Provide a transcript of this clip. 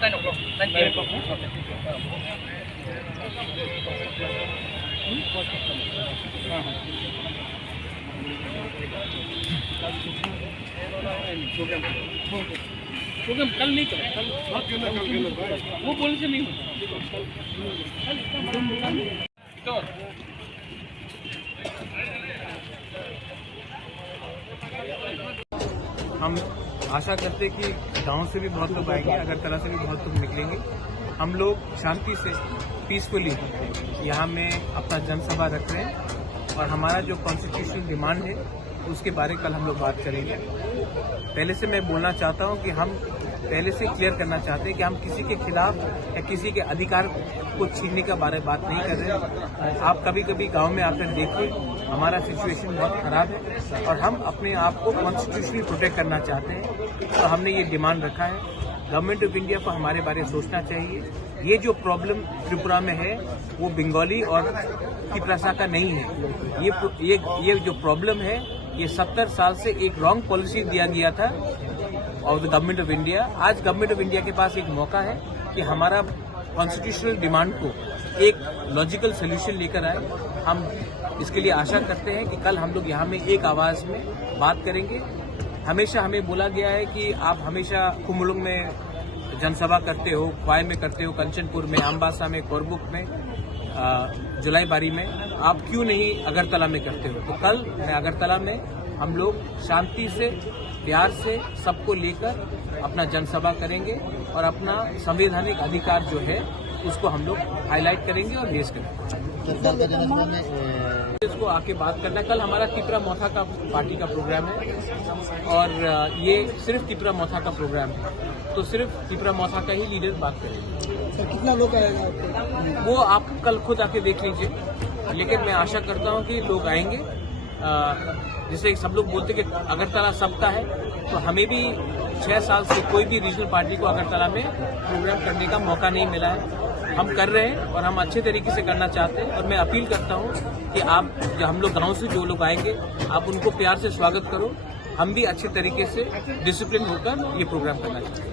ท่านตกลงท่านเตรียมप्रोग्राम कल नहीं करो, कल वो बोलने से नहीं होता। हम आशा करते हैं कि गांव से भी बहुत लोग आएंगे, अगरतला से भी बहुत लोग निकलेंगे। हम लोग शांति से पीसफुली यहाँ में अपना जनसभा रख रहे हैं और हमारा जो कॉन्स्टिट्यूशनल डिमांड है उसके बारे में कल हम लोग बात करेंगे। पहले से मैं बोलना चाहता हूँ कि हम पहले से क्लियर करना चाहते हैं कि हम किसी के खिलाफ या किसी के अधिकार को छीनने का बारे बात नहीं कर रहे हैं। आप कभी कभी गांव में आकर देखिए, हमारा सिचुएशन बहुत खराब है और हम अपने आप को कॉन्स्टिट्यूशनली प्रोटेक्ट करना चाहते हैं। तो हमने ये डिमांड रखा है। गवर्नमेंट ऑफ इंडिया को हमारे बारे में सोचना चाहिए। ये जो प्रॉब्लम त्रिपुरा में है वो बंगाली और तिपरासा का नहीं है। ये जो प्रॉब्लम है ये 70 साल से एक रॉन्ग पॉलिसी दिया गया था of the government of India. आज गवर्नमेंट ऑफ इंडिया के पास एक मौका है कि हमारा कॉन्स्टिट्यूशनल डिमांड को एक लॉजिकल सोल्यूशन लेकर आए। हम इसके लिए आशा करते हैं कि कल हम लोग यहाँ में एक आवाज में बात करेंगे। हमेशा हमें बोला गया है कि आप हमेशा कुमुलुंग में जनसभा करते हो, ख्वाई में करते हो, कंचनपुर में, अम्बासा में, कोरबुक में, जुलाईबारी में, आप क्यों नहीं अगरतला में करते हो? तो कल मैं अगरतला में हम लोग शांति से, प्यार से सबको लेकर अपना जनसभा करेंगे और अपना संवैधानिक अधिकार जो है उसको हम लोग हाईलाइट करेंगे और रेस करेंगे। इसको आके बात करना। कल हमारा तिपरा मोथा का पार्टी का प्रोग्राम है और ये सिर्फ तिपरा मोथा का प्रोग्राम है, तो सिर्फ तिपरा मोथा का ही लीडर बात करेंगे। सर कितना लोग आएगा? वो आप कल खुद आके देख लीजिए, लेकिन मैं आशा करता हूँ कि लोग आएंगे। जैसे सब लोग बोलते कि अगरतला सबका है, तो हमें भी 6 साल से कोई भी रीजनल पार्टी को अगरतला में प्रोग्राम करने का मौका नहीं मिला है। हम कर रहे हैं और हम अच्छे तरीके से करना चाहते हैं और मैं अपील करता हूं कि आप जो हम लोग गांव से जो लोग आएंगे आप उनको प्यार से स्वागत करो। हम भी अच्छे तरीके से डिसिप्लिन होकर ये प्रोग्राम करना चाहते हैं।